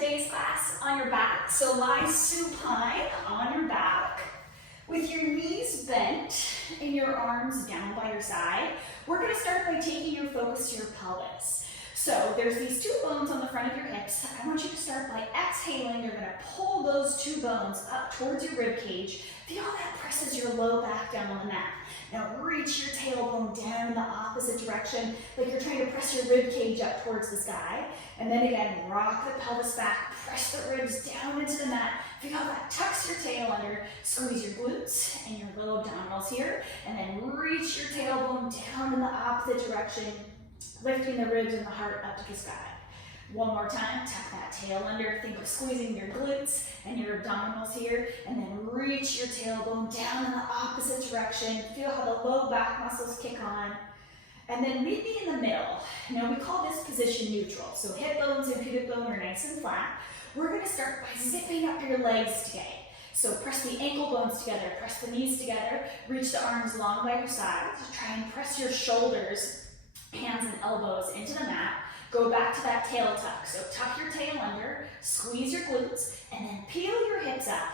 today's class on your back. So lie supine on your back with your knees bent and your arms down by your side. We're going to start by taking your focus to your pelvis. So there's these two bones on the front of your hips. I want you to start by exhaling. You're going to pull those two bones up towards your rib cage. Feel how that presses your low back down on the mat. Now reach your tailbone down in the opposite direction, like you're trying to press your rib cage up towards the sky. And then again, rock the pelvis back, press the ribs down into the mat. Feel how that tucks your tail under, squeeze your glutes and your little abdominals here, and then reach your tailbone down in the opposite direction, lifting the ribs and the heart up to the sky. One more time, tuck that tail under, think of squeezing your glutes and your abdominals here, and then reach your tailbone down in the opposite direction. Feel how the low back muscles kick on. And then meet me in the middle. Now we call this position neutral. So hip bones and pubic bone are nice and flat. We're gonna start by zipping up your legs today. So press the ankle bones together, press the knees together, reach the arms long by your sides. Try and press your shoulders, hands and elbows into the mat. Go back to that tail tuck. So tuck your tail under, squeeze your glutes, and then peel your hips up,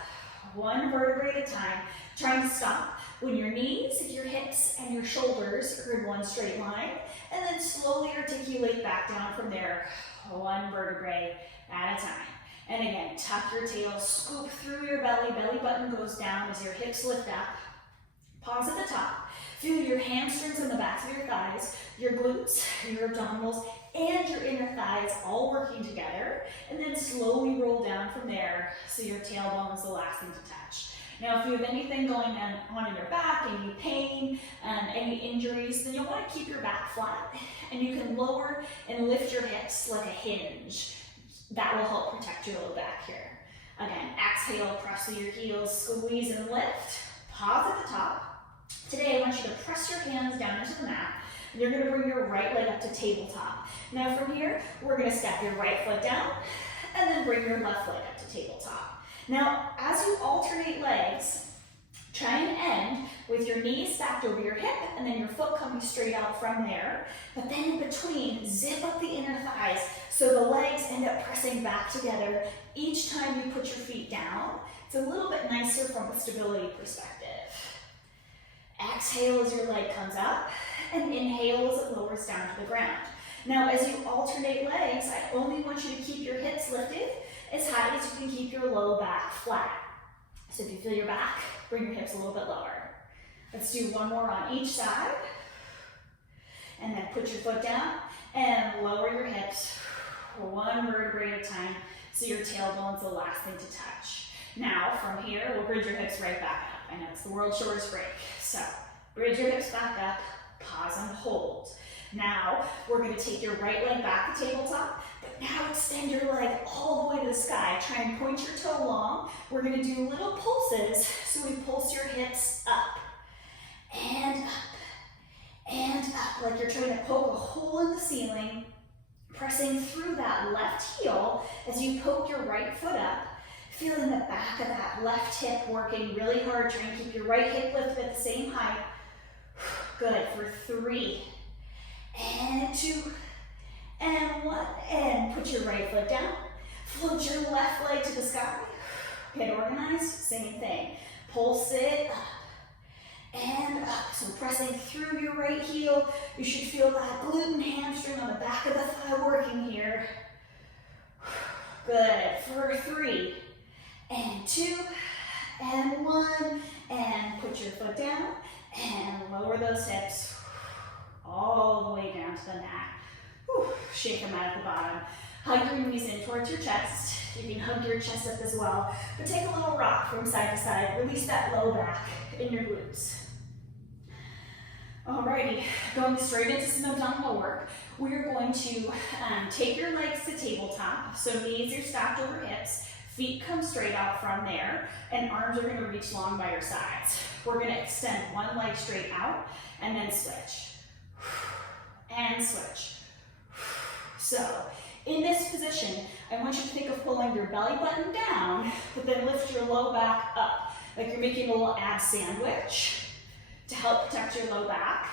one vertebrae at a time. Trying to stop when your knees, your hips, and your shoulders are in one straight line, and then slowly articulate back down from there, one vertebrae at a time. And again, tuck your tail, scoop through your belly, belly button goes down as your hips lift up. Pause at the top. Feel your hamstrings on the backs of your thighs, your glutes, your abdominals, and your inner thighs all working together, and then slowly roll down from there so your tailbone is the last thing to touch. Now, if you have anything going on in your back, any pain, any injuries, then you'll want to keep your back flat, and you can lower and lift your hips like a hinge. That will help protect your low back here. Again, exhale, press through your heels, squeeze and lift. Pause at the top. Today, I want you to press your hands down into the mat. And you're going to bring your right leg up to tabletop. Now from here, we're going to step your right foot down and then bring your left leg up to tabletop. Now, as you alternate legs, try and end with your knees stacked over your hip and then your foot coming straight out from there. But then in between, zip up the inner thighs so the legs end up pressing back together each time you put your feet down. It's a little bit nicer from a stability perspective. Exhale as your leg comes up, and inhale as it lowers down to the ground. Now, as you alternate legs, I only want you to keep your hips lifted as high as you can keep your low back flat. So if you feel your back, bring your hips a little bit lower. Let's do one more on each side. And then put your foot down and lower your hips one vertebrae at a time so your tailbone's the last thing to touch. Now, from here, we'll bridge your hips right back up. I know it's the world's shortest break. So, bridge your hips back up, pause and hold. Now, we're going to take your right leg back to tabletop, but now extend your leg all the way to the sky. Try and point your toe long. We're going to do little pulses, so we pulse your hips up, like you're trying to poke a hole in the ceiling, pressing through that left heel as you poke your right foot up. Feeling the back of that left hip working really hard. Try and keep your right hip lifted at the same height. Good, for 3, and 2, and 1, and put your right foot down. Float your left leg to the sky. Get organized, same thing. Pulse it up and up. So pressing through your right heel, you should feel that glute and hamstring on the back of the thigh working here. Good, for 3, and 2, and 1, and put your foot down, and lower those hips all the way down to the mat. Whew. Shake them out at the bottom. Hug your knees in towards your chest. You can hug your chest up as well, but take a little rock from side to side. Release that low back in your glutes. Alrighty, going straight into some abdominal work. We're going to take your legs to tabletop, so knees are stacked over hips. Feet come straight out from there, and arms are going to reach long by your sides. We're going to extend one leg straight out, and then switch. And switch. So, in this position, I want you to think of pulling your belly button down, but then lift your low back up, like you're making a little ab sandwich to help protect your low back.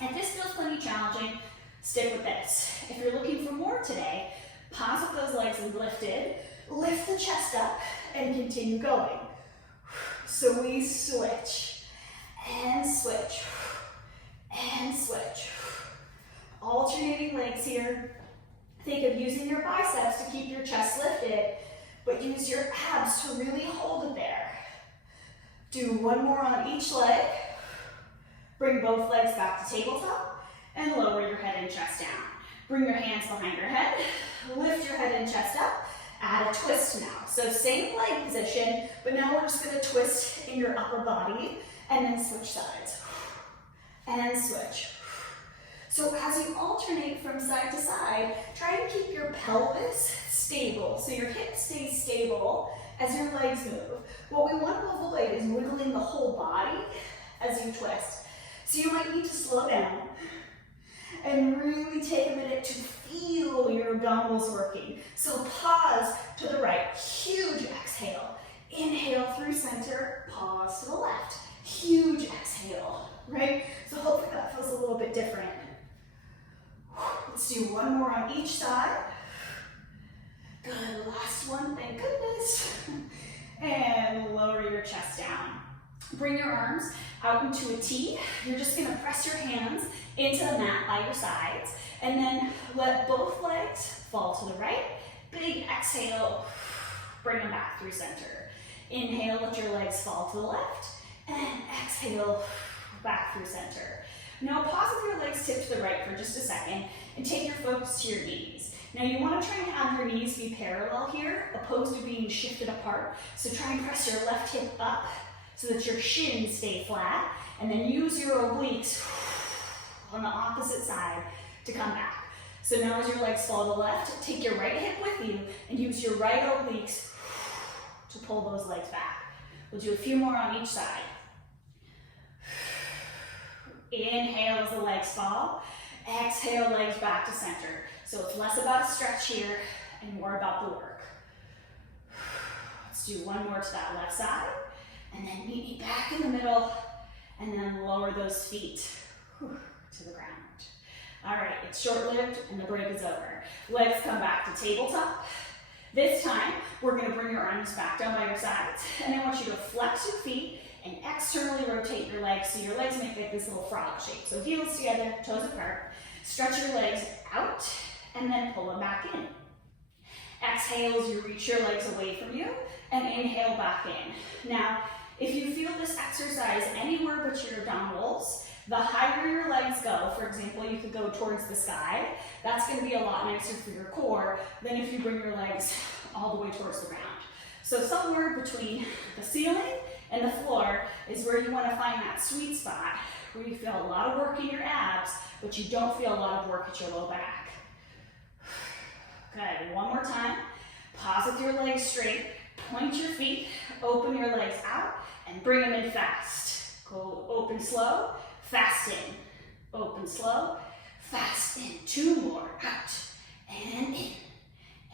If this feels plenty challenging, stick with this. If you're looking for more today, pause with those legs lifted. Lift the chest up and continue going. So we switch and switch and switch. Alternating legs here. Think of using your biceps to keep your chest lifted, but use your abs to really hold it there. Do one more on each leg. Bring both legs back to tabletop and lower your head and chest down. Bring your hands behind your head, lift your head and chest up, add a twist now. So same leg position, but now we're just gonna twist in your upper body and then switch sides. And switch. So as you alternate from side to side, try to keep your pelvis stable. So your hips stay stable as your legs move. What we want to avoid is wiggling the whole body as you twist. So you might need to slow down and really take a minute to feel your abdominals working. So pause to the right, huge exhale. Inhale through center, pause to the left. Huge exhale, right? So hopefully that feels a little bit different. Let's do one more on each side. Good, last one, thank goodness. And lower your chest down. Bring your arms out into a T. You're just gonna press your hands into the mat by your sides, and then let both legs fall to the right. Big exhale, bring them back through center. Inhale, let your legs fall to the left, and exhale, back through center. Now pause with your legs tipped to the right for just a second, and take your focus to your knees. Now you want to try and have your knees be parallel here, opposed to being shifted apart. So try and press your left hip up so that your shins stay flat, and then use your obliques on the opposite side to come back. So now as your legs fall to the left, take your right hip with you and use your right obliques to pull those legs back. We'll do a few more on each side. Inhale as the legs fall. Exhale, legs back to center. So it's less about a stretch here and more about the work. Let's do one more to that left side. And then meet me back in the middle, and then lower those feet to the ground. All right, it's short-lived and the break is over. Legs come back to tabletop. This time, we're gonna bring your arms back down by your sides, and I want you to flex your feet and externally rotate your legs so your legs make like this little frog shape. So heels together, toes apart. Stretch your legs out, and then pull them back in. Exhale as you reach your legs away from you, and inhale back in. Now, if you feel this exercise anywhere but your abdominals, the higher your legs go, for example, you could go towards the sky, that's gonna be a lot nicer for your core than if you bring your legs all the way towards the ground. So somewhere between the ceiling and the floor is where you wanna find that sweet spot where you feel a lot of work in your abs, but you don't feel a lot of work at your low back. Good, one more time. Pause with your legs straight, point your feet, open your legs out, and bring them in fast. Go open slow, fast in. Open slow, fast in. Two more, out, and in,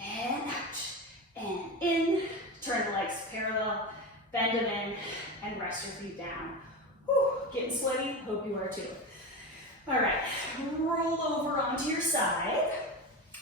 and out, and in. Turn the legs parallel, bend them in, and rest your feet down. Whew, getting sweaty, hope you are too. All right, roll over onto your side.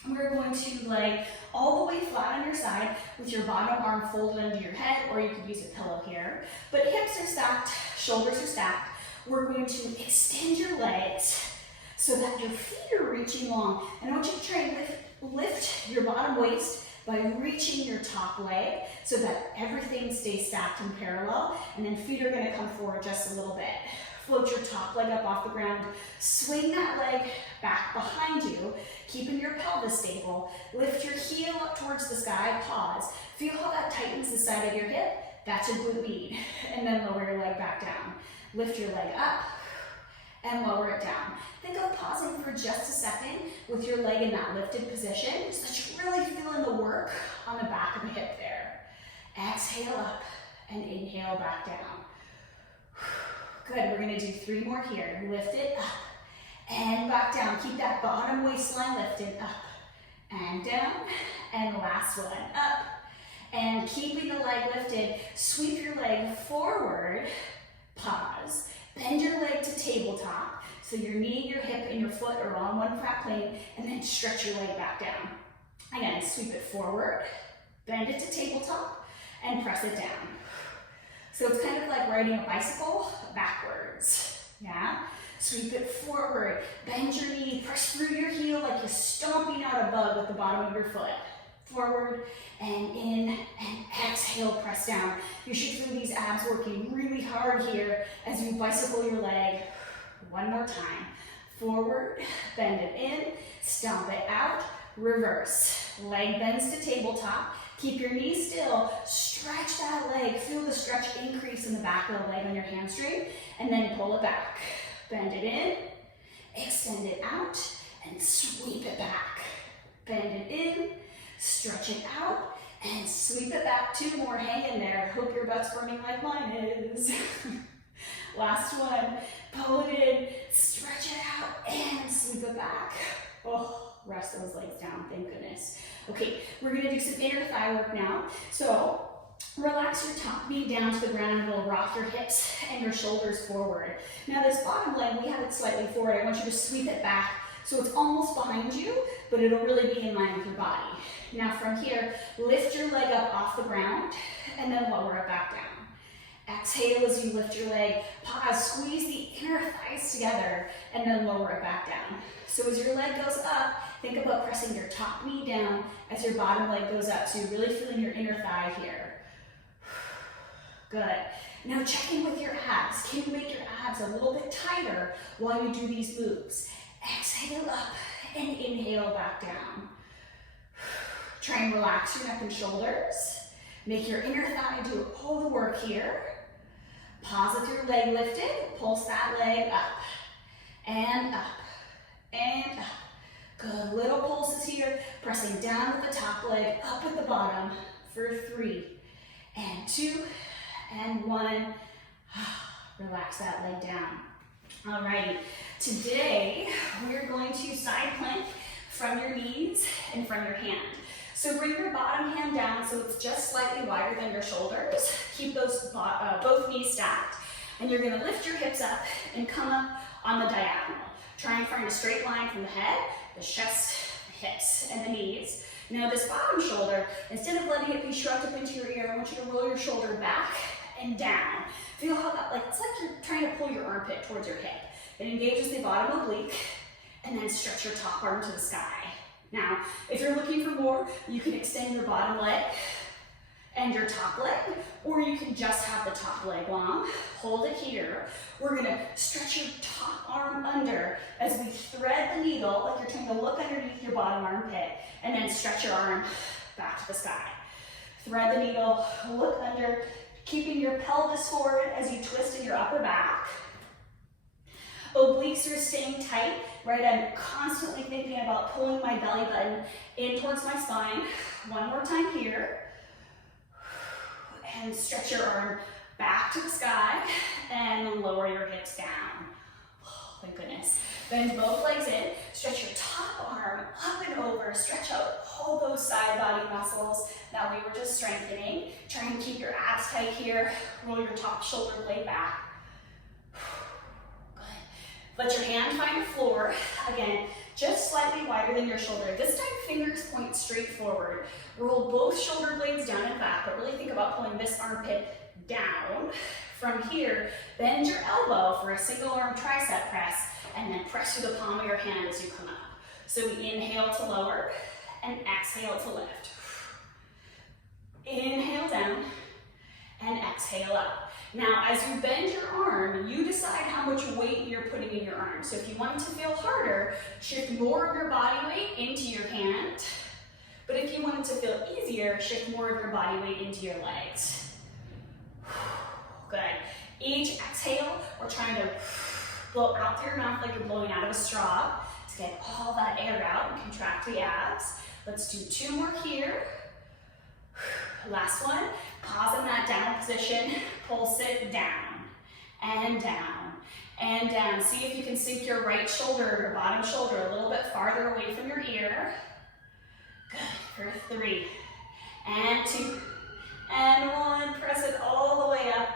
We're going to lay all the way flat on your side with your bottom arm folded under your head, or you could use a pillow here. But hips are stacked, shoulders are stacked. We're going to extend your legs so that your feet are reaching long. And I want you to try and lift your bottom waist by reaching your top leg so that everything stays stacked and parallel. And then feet are gonna come forward just a little bit. Float your top leg up off the ground. Swing that leg back behind you, keeping your pelvis stable. Lift your heel up towards the sky, pause. Feel how that tightens the side of your hip. That's a glute med. And then lower your leg back down. Lift your leg up and lower it down. Think of pausing for just a second with your leg in that lifted position so that you're really feeling the work on the back of the hip there. Exhale up and inhale back down. Good, we're gonna do 3 more here. Lift it up and back down. Keep that bottom waistline lifted up and down. And last one, up. And keeping the leg lifted, sweep your leg forward, pause. Bend your leg to tabletop, so your knee, your hip, and your foot are on one flat plane, and then stretch your leg back down. Again, sweep it forward, bend it to tabletop, and press it down. So it's kind of like riding a bicycle backwards, yeah? Sweep it forward, bend your knee, press through your heel like you're stomping out a bug with the bottom of your foot. Forward and in, and exhale, press down. You should feel these abs working really hard here as you bicycle your leg. One more time. Forward, bend it in, stomp it out, reverse. Leg bends to tabletop. Keep your knees still, stretch that leg. Feel the stretch increase in the back of the leg on your hamstring, and then pull it back. Bend it in, extend it out, and sweep it back. Bend it in, stretch it out, and sweep it back. Two more, hang in there. Hope your butt's burning like mine is. Last one, pull it in, stretch it out, and sweep it back. Oh, rest those legs down, thank goodness. Okay, we're gonna do some inner thigh work now. So relax your top knee down to the ground and we'll rock your hips and your shoulders forward. Now this bottom leg, we have it slightly forward. I want you to sweep it back so it's almost behind you, but it'll really be in line with your body. Now from here, lift your leg up off the ground and then lower it back down. Exhale as you lift your leg, pause, squeeze the inner thighs together, and then lower it back down. So as your leg goes up, think about pressing your top knee down as your bottom leg goes up, so you're really feeling your inner thigh here. Good. Now check in with your abs. Can you make your abs a little bit tighter while you do these moves? Exhale up and inhale back down. Try and relax your neck and shoulders. Make your inner thigh do all the work here. Pause with your leg lifted. Pulse that leg up and up and up. Good. Little pulses here. Pressing down with the top leg, up with the bottom for 3 and 2 and 1. Relax that leg down. Alrighty. Today we're going to side plank from your knees and from your hand. So bring your bottom hand down so it's just slightly wider than your shoulders. Keep those both knees stacked. And you're gonna lift your hips up and come up on the diagonal. Try and find a straight line from the head, the chest, the hips, and the knees. Now this bottom shoulder, instead of letting it be shrugged up into your ear, I want you to roll your shoulder back and down. Feel how that, it's like you're trying to pull your armpit towards your hip. It engages the bottom oblique, and then stretch your top arm to the sky. Now, if you're looking for more, you can extend your bottom leg and your top leg, or you can just have the top leg long. Hold it here. We're gonna stretch your top arm under as we thread the needle, like you're trying to look underneath your bottom armpit, and then stretch your arm back to the sky. Thread the needle, look under, keeping your pelvis forward as you twist in your upper back. Obliques are staying tight, right? I'm constantly thinking about pulling my belly button in towards my spine. One more time here. And stretch your arm back to the sky and lower your hips down. Oh, thank goodness. Bend both legs in, stretch your top arm up and over, stretch out all those side body muscles that we were just strengthening. Try and keep your abs tight here. Roll your top shoulder blade back. Let your hand find the floor. Again, just slightly wider than your shoulder. This time, fingers point straight forward. Roll both shoulder blades down and back, but really think about pulling this armpit down. From here, bend your elbow for a single arm tricep press, and then press through the palm of your hand as you come up. So we inhale to lower, and exhale to lift. Inhale down, and exhale up. Now, as you bend your arm, you decide how much weight you're putting in your arm. So if you want it to feel harder, shift more of your body weight into your hand. But if you want it to feel easier, shift more of your body weight into your legs. Good. Each exhale, we're trying to blow out through your mouth like you're blowing out of a straw to get all that air out and contract the abs. Let's do 2 more here. Last one. Pause in that down position, pulse it down, and down, and down. See if you can sink your right shoulder, your bottom shoulder, a little bit farther away from your ear. Good, for 3, and 2, and 1. Press it all the way up.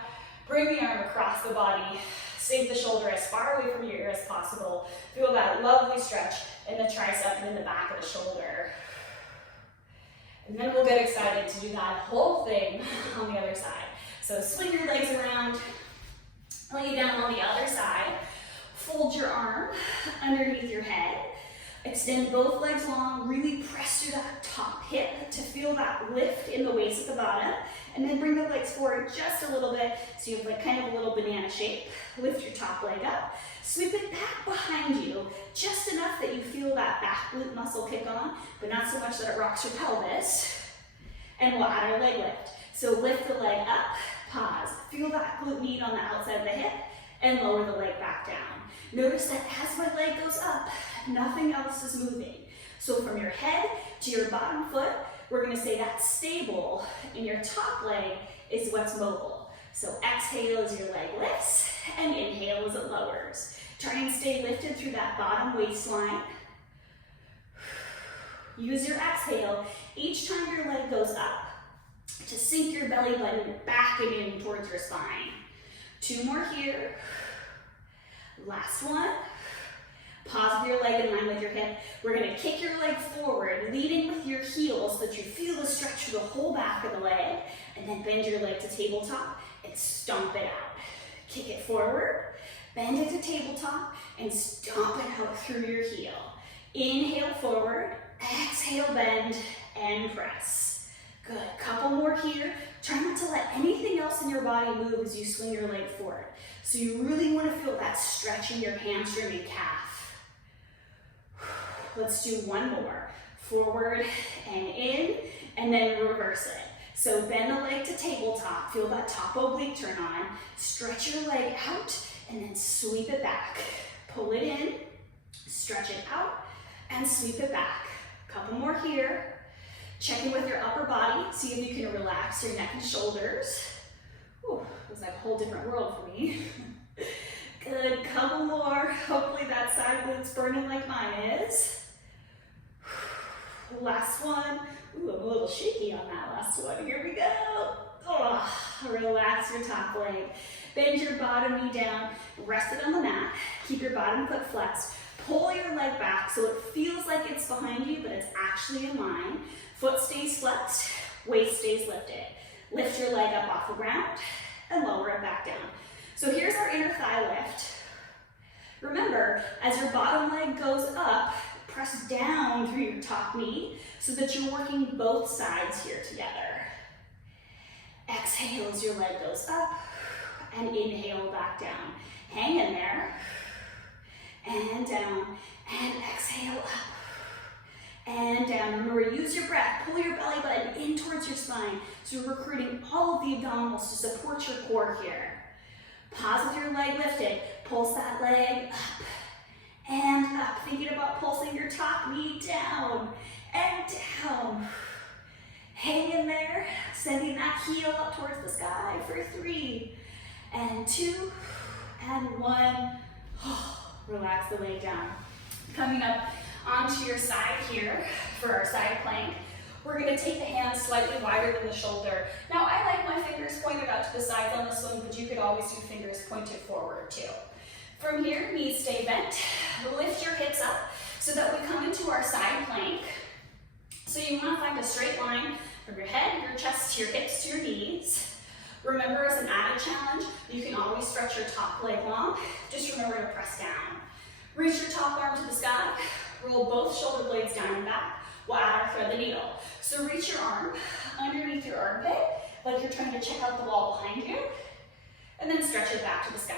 Bring the arm across the body. Sink the shoulder as far away from your ear as possible. Feel that lovely stretch in the tricep and in the back of the shoulder. And then we'll get excited to do that whole thing on the other side. So swing your legs around, lay down on the other side, fold your arm underneath your head, extend both legs long, really press through that top hip to feel that lift in the waist at the bottom, and then bring the legs forward just a little bit so you have like kind of a little banana shape. Lift your top leg up, sweep it back behind you, just enough that you feel that back glute muscle kick on, but not so much that it rocks your pelvis, and we'll add our leg lift. So lift the leg up, pause, feel that glute med on the outside of the hip, and lower the leg back down. Notice that as my leg goes up, nothing else is moving. So from your head to your bottom foot, we're gonna say that's stable, and your top leg is what's mobile. So exhale as your leg lifts, and inhale as it lowers. Try and stay lifted through that bottom waistline. Use your exhale each time your leg goes up to sink your belly button back and in towards your spine. 2 more here. Last one. Pause with your leg in line with your hip. We're gonna kick your leg forward, leading with your heels so that you feel the stretch through the whole back of the leg, and then bend your leg to tabletop and stomp it out. Kick it forward, bend it to tabletop, and stomp it out through your heel. Inhale forward, exhale bend, and press. Good, couple more here. Try not to let anything else in your body move as you swing your leg forward. So you really want to feel that stretch in your hamstring and calf. Let's do one more. Forward and in, and then reverse it. So bend the leg to tabletop, feel that top oblique turn on, stretch your leg out, and then sweep it back. Pull it in, stretch it out, and sweep it back. Couple more here. Check in with your upper body, see if you can relax your neck and shoulders. Ooh, it was like a whole different world for me. Good, couple more. Hopefully that side glute's burning like mine is. Last one. Ooh, I'm a little shaky on that last one. Here we go. Oh, relax your top leg. Bend your bottom knee down, rest it on the mat. Keep your bottom foot flexed. Pull your leg back so it feels like it's behind you, but it's actually in line. Foot stays flexed, waist stays lifted. Lift your leg up off the ground and lower it back down. So here's our inner thigh lift. Remember, as your bottom leg goes up, press down through your top knee so that you're working both sides here together. Exhale as your leg goes up, and inhale back down. Hang in there, and down, and exhale up, and down. Remember, use your breath, pull your belly button in towards your spine, so you're recruiting all of the abdominals to support your core here. Pause with your leg lifted, pulse that leg up, and up. Thinking about pulsing your top knee down, and down. Hang in there, sending that heel up towards the sky for 3, and 2, and 1. Relax the leg down. Coming up onto your side here for our side plank. We're going to take the hands slightly wider than the shoulder. Now I like my fingers pointed out to the sides on this one, but you could always do fingers pointed forward too. From here, knees stay bent. Lift your hips up so that we come into our side plank. So you want to find a straight line from your head, your chest, to your hips, to your knees. Remember, as an added challenge, you can always stretch your top leg long. Just remember to press down. Reach your top arm to the sky. Roll both shoulder blades down and back. We'll add our thread the needle. So reach your arm underneath your armpit, like you're trying to check out the wall behind you. And then stretch it back to the sky.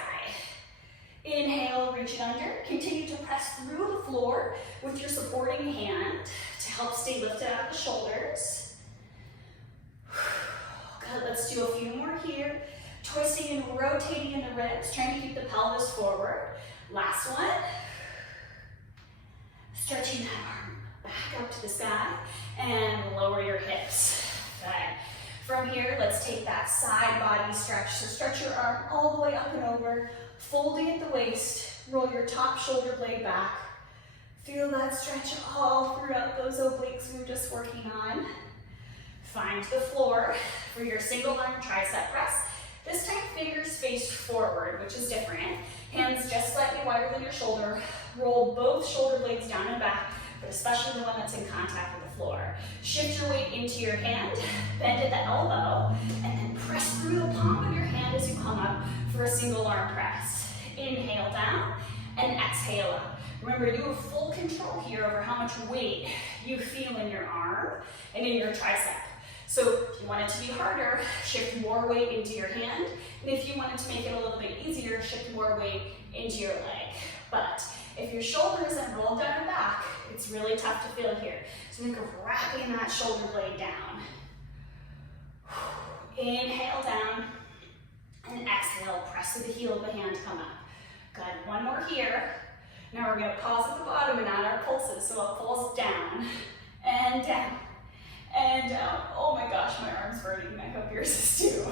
Inhale, reach it under. Continue to press through the floor with your supporting hand to help stay lifted out of the shoulders. Good, let's do a few more here. Twisting and rotating in the ribs, trying to keep the pelvis forward. Last one. Stretching that arm back up to the sky and lower your hips. Good. From here, let's take that side body stretch. So stretch your arm all the way up and over, folding at the waist. Roll your top shoulder blade back. Feel that stretch all throughout those obliques we were just working on. Find the floor for your single arm tricep press. This time, fingers face forward, which is different. Hands just slightly wider than your shoulder. Roll both shoulder blades down and back. but especially the one that's in contact with the floor. Shift your weight into your hand, bend at the elbow, and then press through the palm of your hand as you come up for a single arm press. Inhale down and exhale up. Remember, you have full control here over how much weight you feel in your arm and in your tricep. So if you want it to be harder, shift more weight into your hand. And if you wanted to make it a little bit easier, shift more weight into your leg. But if your shoulder isn't rolled down your back, it's really tough to feel here. So think of wrapping that shoulder blade down. Inhale down and exhale. Press with the heel of the hand to come up. Good. One more here. Now we're going to pause at the bottom and add our pulses. So it pulls down and down and down. Oh my gosh, my arm's burning. I hope yours is too.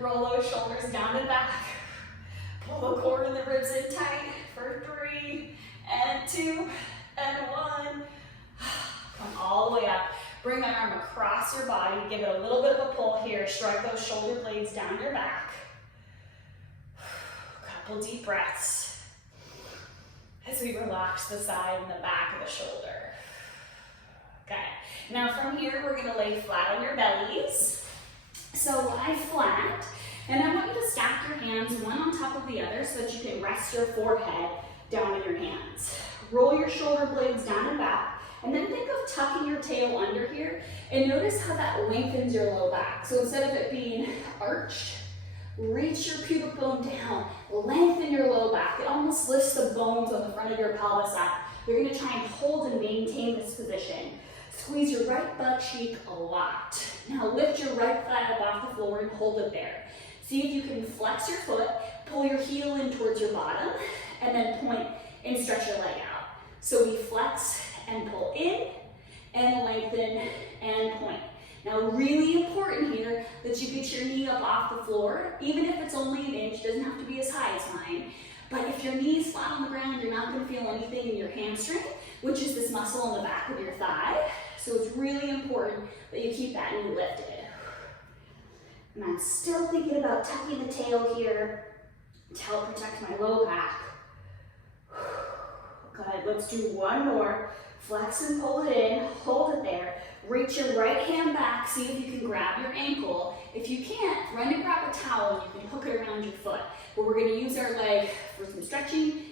Roll those shoulders down and back. Pull the core and the ribs in tight for 3 and 2 and 1. Come all the way up. Bring the arm across your body. Give it a little bit of a pull here. Shrug those shoulder blades down your back. Couple deep breaths as we relax the side and the back of the shoulder. Okay. Now from here, we're going to lay flat on your bellies. So lie flat. And I want you to stack your hands one on top of the other so that you can rest your forehead down in your hands. Roll your shoulder blades down and back, and then think of tucking your tail under here, and notice how that lengthens your low back. So instead of it being arched, reach your pubic bone down, lengthen your low back. It almost lifts the bones on the front of your pelvis up. You're gonna try and hold and maintain this position. Squeeze your right butt cheek a lot. Now lift your right thigh up off the floor and hold it there. See if you can flex your foot, pull your heel in towards your bottom, and then point and stretch your leg out. So we flex and pull in, and lengthen, and point. Now really important here that you get your knee up off the floor, even if it's only an inch, doesn't have to be as high as mine. But if your knee is flat on the ground, you're not gonna feel anything in your hamstring, which is this muscle on the back of your thigh. So it's really important that you keep that knee lifted. And I'm still thinking about tucking the tail here to help protect my low back. Good, let's do one more. Flex and pull it in, hold it there. Reach your right hand back, see if you can grab your ankle. If you can't, run and grab a towel and you can hook it around your foot. But we're gonna use our leg for some stretching.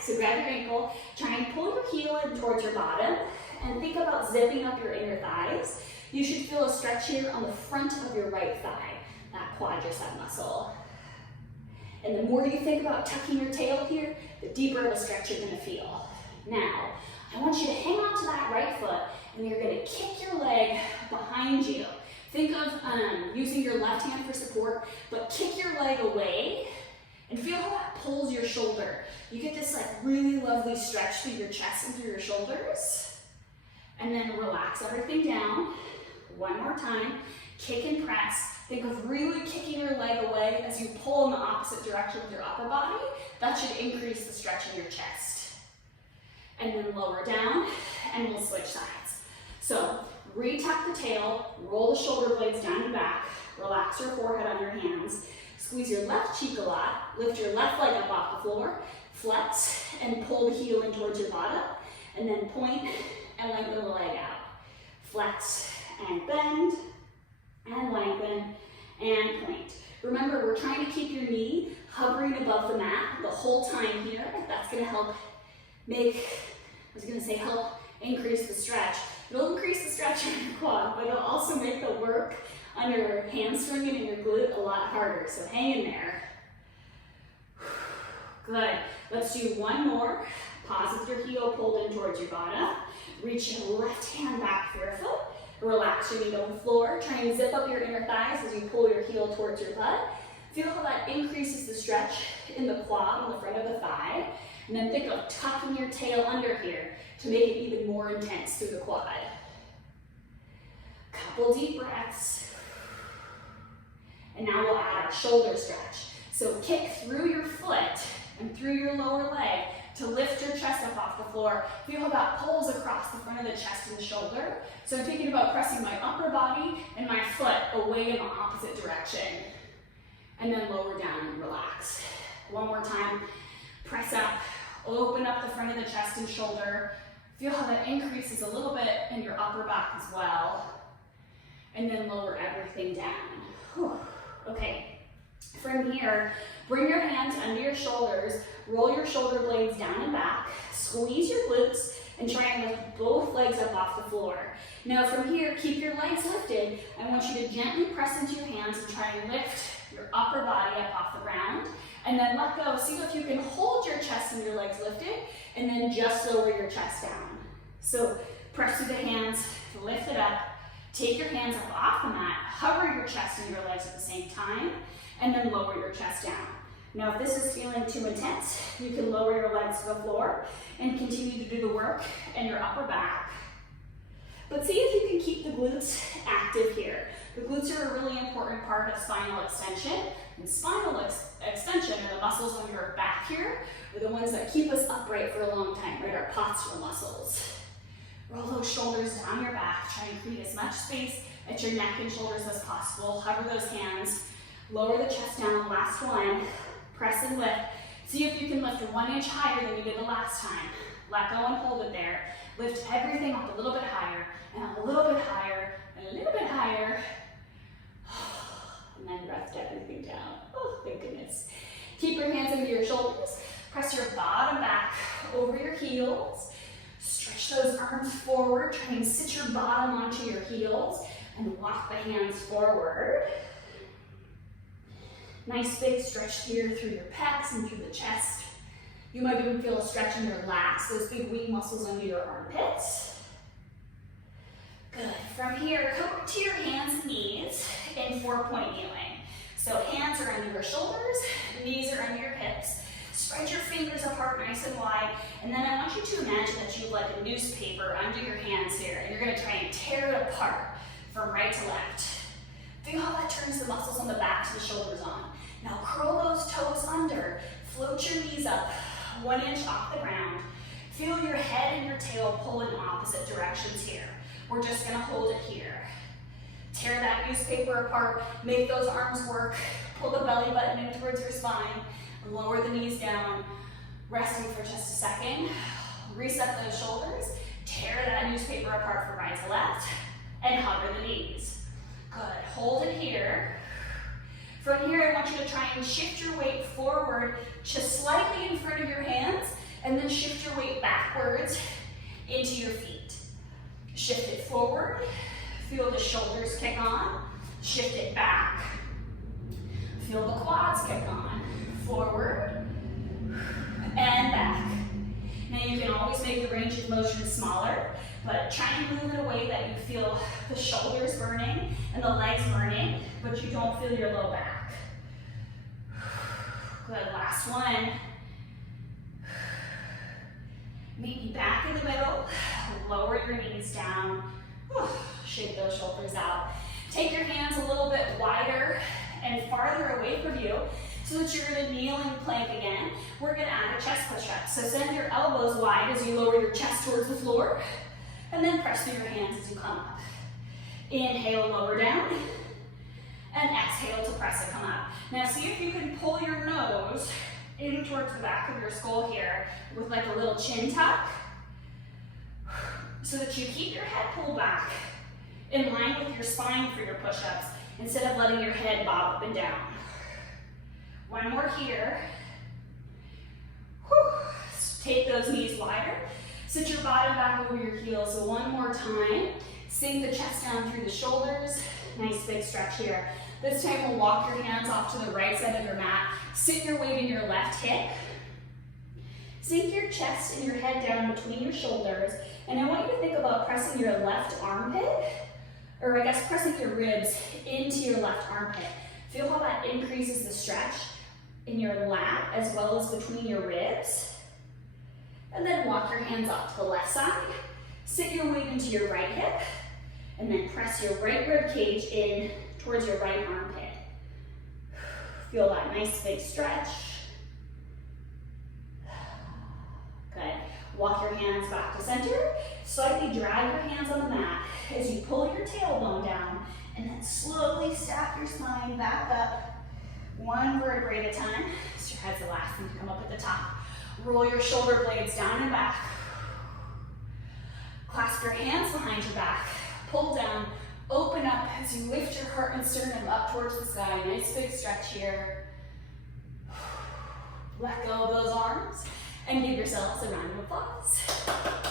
So grab your ankle, try and pull your heel in towards your bottom, and think about zipping up your inner thighs. You should feel a stretch here on the front of your right thigh, that quadricep muscle. And the more you think about tucking your tail here, the deeper of a stretch you're gonna feel. Now, I want you to hang on to that right foot, and you're gonna kick your leg behind you. Think of using your left hand for support, but kick your leg away, and feel how that pulls your shoulder. You get this like really lovely stretch through your chest and through your shoulders. And then relax everything down. One more time, kick and press. Think of really kicking your leg away as you pull in the opposite direction with your upper body. That should increase the stretch in your chest. And then lower down, and we'll switch sides. So, retuck the tail, roll the shoulder blades down and back, relax your forehead on your hands, squeeze your left cheek a lot, lift your left leg up off the floor, flex, and pull the heel in towards your bottom, and then point and lengthen the leg out. Flex and bend, and lengthen, and point. Remember, we're trying to keep your knee hovering above the mat the whole time here. That's gonna help help increase the stretch. It'll increase the stretch on your quad, but it'll also make the work on your hamstring and in your glute a lot harder, so hang in there. Good, let's do one more. Pause with your heel pulled in towards your bottom. Reach your left hand back barefoot. Relax your knee on the floor. Try and zip up your inner thighs as you pull your heel towards your butt. Feel how that increases the stretch in the quad on the front of the thigh. And then think of tucking your tail under here to make it even more intense through the quad. Couple deep breaths. And now we'll add our shoulder stretch. So kick through your foot and through your lower leg to lift your chest up off the floor. Feel how that pulls across the front of the chest and the shoulder. So I'm thinking about pressing my upper body and my foot away in the opposite direction. And then lower down and relax. One more time. Press up, open up the front of the chest and shoulder. Feel how that increases a little bit in your upper back as well. And then lower everything down. Whew. Okay, from here, bring your hands under your shoulders, roll your shoulder blades down and back, squeeze your glutes, and try and lift both legs up off the floor. Now from here, keep your legs lifted. I want you to gently press into your hands and try and lift your upper body up off the ground, and then let go. See if you can hold your chest and your legs lifted, and then just lower your chest down. So press through the hands, lift it up, take your hands up off the mat, hover your chest and your legs at the same time, and then lower your chest down. Now, if this is feeling too intense, you can lower your legs to the floor and continue to do the work in your upper back. But see if you can keep the glutes active here. The glutes are a really important part of spinal extension. And spinal extension are the muscles on your back here, are the ones that keep us upright for a long time, right? Our postural muscles. Roll those shoulders down your back. Try and create as much space at your neck and shoulders as possible. Hover those hands. Lower the chest down. Last one. Press and lift. See if you can lift 1 inch higher than you did the last time. Let go and hold it there. Lift everything up a little bit higher, and a little bit higher, and a little bit higher. And then rest everything down. Oh, thank goodness. Keep your hands under your shoulders. Press your bottom back over your heels. Stretch those arms forward. Try and sit your bottom onto your heels and walk the hands forward. Nice big stretch here through your pecs and through the chest. You might even feel a stretch in your lats, those big wing muscles under your armpits. Good. From here, come to your hands and knees in 4-point kneeling. So hands are under your shoulders, knees are under your hips. Spread your fingers apart nice and wide, and then I want you to imagine that you have like a newspaper under your hands here, and you're going to try and tear it apart from right to left. Feel how that turns the muscles on the back to the shoulders on. Now curl those toes under, float your knees up 1 inch off the ground. Feel your head and your tail pull in opposite directions here. We're just going to hold it here. Tear that newspaper apart, make those arms work, pull the belly button in towards your spine, lower the knees down, resting for just a second. Reset those shoulders, tear that newspaper apart from right to left, and hover the knees. Good, hold it here. From here, I want you to try and shift your weight forward just slightly in front of your hands, and then shift your weight backwards into your feet. Shift it forward, feel the shoulders kick on, shift it back, feel the quads kick on, forward, and back. Now you can always make the range of motion smaller, but try and move in a way that you feel the shoulders burning and the legs burning, but you don't feel your low back. Good, last one. Meet me back in the middle, lower your knees down, shake those shoulders out. Take your hands a little bit wider and farther away from you so that you're in a kneeling plank again. We're gonna add a chest push-up. So send your elbows wide as you lower your chest towards the floor, and then press through your hands as you come up. Inhale, lower down, and exhale to press and come up. Now see if you can pull your nose in towards the back of your skull here with like a little chin tuck, so that you keep your head pulled back in line with your spine for your push-ups instead of letting your head bob up and down. One more here. Whew. Take those knees wider. Sit your bottom back over your heels. So one more time. Sink the chest down through the shoulders. Nice big stretch here. This time we'll walk your hands off to the right side of your mat. Sit your weight in your left hip. Sink your chest and your head down between your shoulders. And I want you to think about pressing your left armpit, or I guess pressing your ribs into your left armpit. Feel how that increases the stretch in your lat as well as between your ribs. And then walk your hands off to the left side. Sit your weight into your right hip, and then press your right rib cage in towards your right armpit. Feel that nice big stretch. Good. Walk your hands back to center. Slightly drag your hands on the mat as you pull your tailbone down, and then slowly stack your spine back up, one vertebrae at a time. So your head's the last thing to come up at the top. Roll your shoulder blades down and back. Clasp your hands behind your back, pull down, open up as you lift your heart and sternum up towards the sky. Nice big stretch here. Let go of those arms and give yourselves a round of applause.